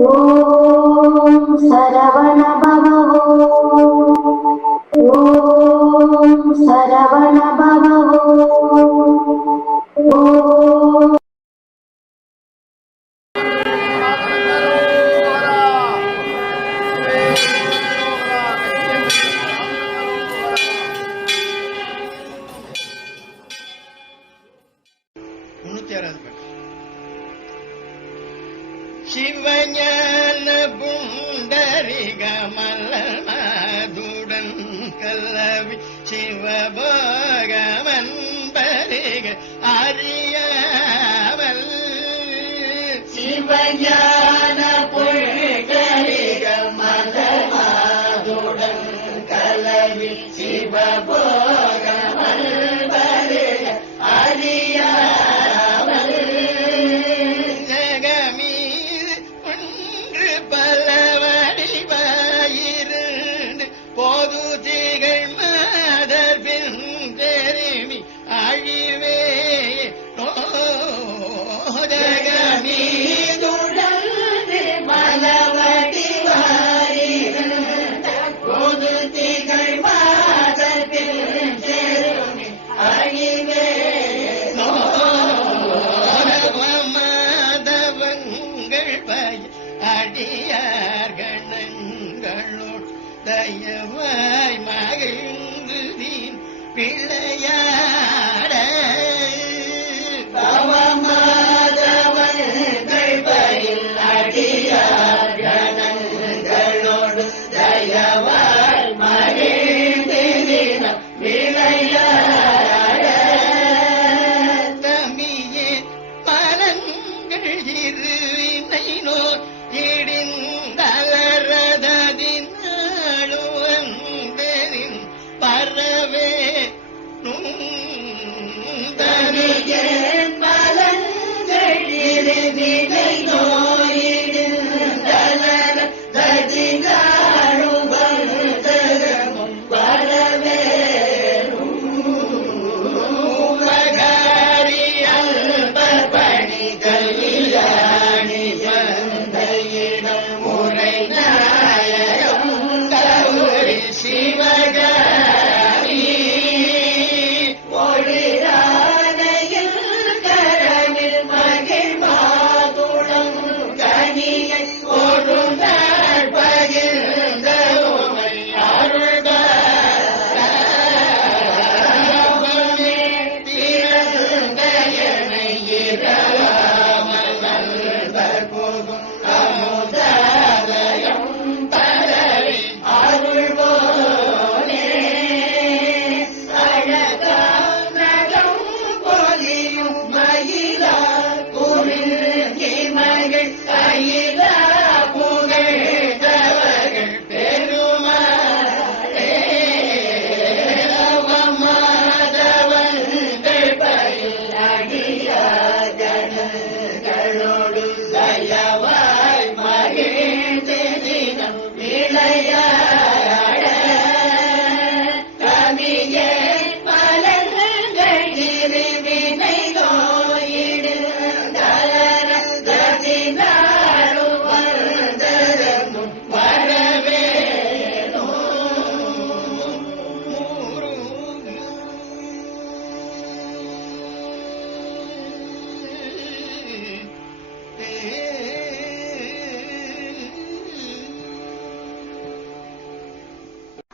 ஓம் சரவண பவோ ஓம் சரவண शिवजल बुन्दरि गमल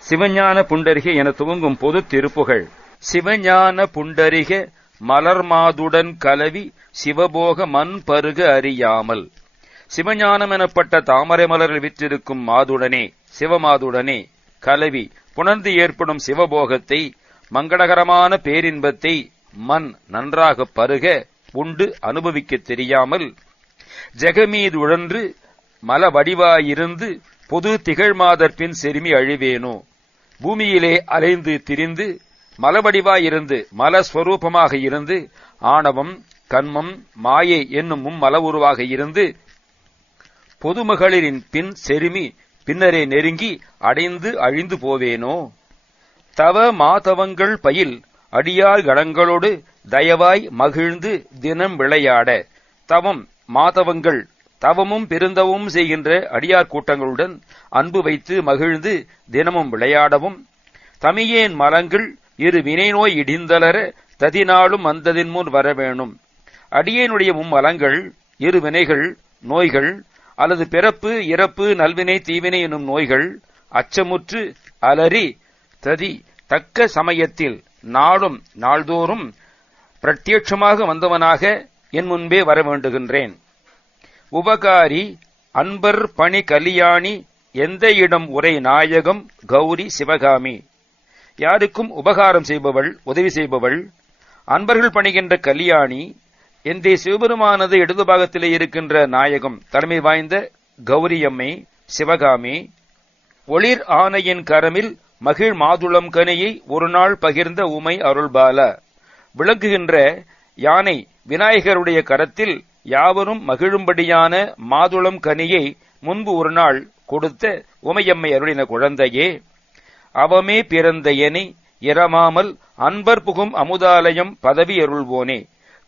சிவஞான புண்டரிகை என துவங்கும் பொது திருப்புகள் சிவஞான புண்டரிக மலர்மாதுடன் கலவி சிவபோக மண் பருக அறியாமல் சிவஞானம் எனப்பட்ட தாமரை மலர்கள் விற்றிருக்கும் மாதுடனே சிவமாதுடனே கலவி புணர்ந்து ஏற்படும் சிவபோகத்தை மங்களகரமான பேரின்பத்தை மண் நன்றாக பருக உண்டு அனுபவிக்க தெரியாமல் ஜெகமீது உழன்று மல வடிவாயிருந்து பொது திகழ்மாதற்பின் செருமி அழிவேனோ பூமியிலே அலைந்து திரிந்து மலவடிவாயிருந்து மலஸ்வரூபமாக இருந்து ஆணவம் கண்மம் மாயை என்னும் மல உருவாக இருந்து பொதுமகளிரின் பின் செருமி பின்னரே நெருங்கி அடைந்து அழிந்து போவேனோ தவ மாதவங்கள் பயில் அடியார் கணங்களோடு தயவாய் மகிழ்ந்து தினம் விளையாட தவம் மாதவங்கள் தவமும் பெருந்தவும் செய்கின்ற அடியார் கூட்டங்களுடன் அன்பு வைத்து மகிழ்ந்து தினமும் விளையாடவும் தமியேன் மரங்கள் இரு வினைநோய் இடிந்தலர ததினாலும் அந்ததின் முன் வர வேணும் அடியேனுடைய மும்மலங்கள் இரு வினைகள் நோய்கள் அல்லது பிறப்பு இறப்பு நல்வினை தீவினை எனும் நோய்கள் அச்சமுற்று அலறி ததி தக்க சமயத்தில் நாளும் நாள்தோறும் பிரத்யட்சமாக வந்தவனாக என் முன்பே வர வேண்டுகின்றேன் உபகாரி அன்பர் பணி கலியாணி எந்த இடம் உரை நாயகம் கௌரி சிவகாமி யாருக்கும் உபகாரம் செய்பவள் உதவி செய்பவள் அன்பர்கள் பணிகின்ற கல்யாணி எந்தை சிவபெருமானது இடது பாகத்திலே இருக்கின்ற நாயகம் தலைமை வாய்ந்த கௌரியம்மை சிவகாமி ஒளிர் ஆணையின் கரமில் மகிழ் மாதுளம் கனியை ஒரு நாள் பகிர்ந்த உமை அருள்பால விளக்குகின்ற யானை விநாயகருடைய கரத்தில் யாவரும் மகிழும்படியான மாதுளம் கனியை முன்பு ஒரு நாள் கொடுத்த உமையம்மை அருளின குழந்தையே அவமே பிறந்த எனி இறமாமல் அன்பர் புகும் அமுதாலயம் பதவி அருள்வோனே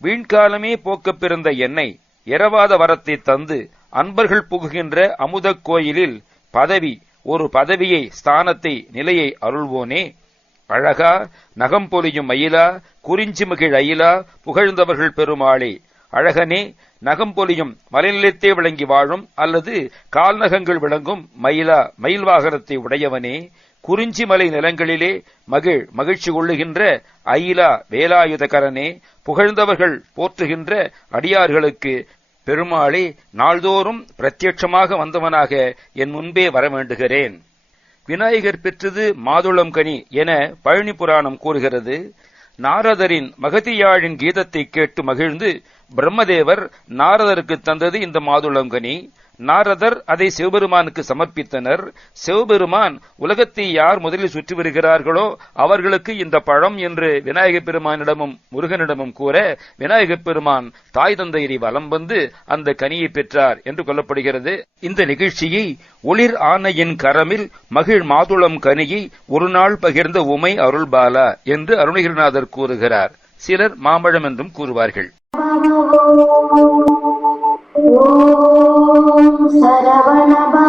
வீண்காலமே போக்கப் பிறந்த என்னை இரவாத வரத்தை தந்து அன்பர்கள் புகுகின்ற அமுதக் கோயிலில் பதவி ஒரு பதவியை ஸ்தானத்தை நிலையை அருள்வோனே அழகா நகம் பொலியும் அயிலா மகிழ் அயிலா புகழ்ந்தவர்கள் பெருமாளே அழகனே நகம் பொலியும் மலைநிலத்தே விளங்கி வாழும் அல்லது கால்நகங்கள் விளங்கும் மயிலா மயில் வாகனத்தை உடையவனே குறிஞ்சி மலை நிலங்களிலே மகிழ் மகிழ்ச்சி கொள்ளுகின்ற அயிலா வேலாயுதகரனே புகழ்ந்தவர்கள் போற்றுகின்ற அடியார்களுக்கு பெருமாளே நாள்தோறும் பிரத்யட்சமாக வந்தவனாக என் முன்பே வரவேண்டுகிறேன் விநாயகர் பெற்றது மாதுளம் கனி என பழனி புராணம் கூறுகிறது நாரதரின் மகதியாழின் கீதத்தை கேட்டு மகிழ்ந்து பிரம்மதேவர் நாரதருக்கு தந்தது இந்த மாதுளங்கனி நாரதர் அதை சிவபெருமானுக்கு சமர்ப்பித்தனர் சிவபெருமான் உலகத்தை யார் முதலில் சுற்றி வருகிறார்களோ அவர்களுக்கு இந்த பழம் என்று விநாயகப் பெருமானிடமும் முருகனிடமும் கூற விநாயகப் பெருமான் தாய் தந்தையரை வலம் வந்து அந்த கனியை பெற்றார் என்று கொல்லப்படுகிறது இந்த நிகழ்ச்சியை ஒளிர் ஆணையின் கரமில் மகிழ் மாதுளம் கனியை ஒருநாள் பகிர்ந்த உமை அருள்பாலா என்று அருணகிரிநாதர் கூறுகிறார் சிலர் மாம்பழம் என்றும் கூறுவார்கள் Oh சரவணபா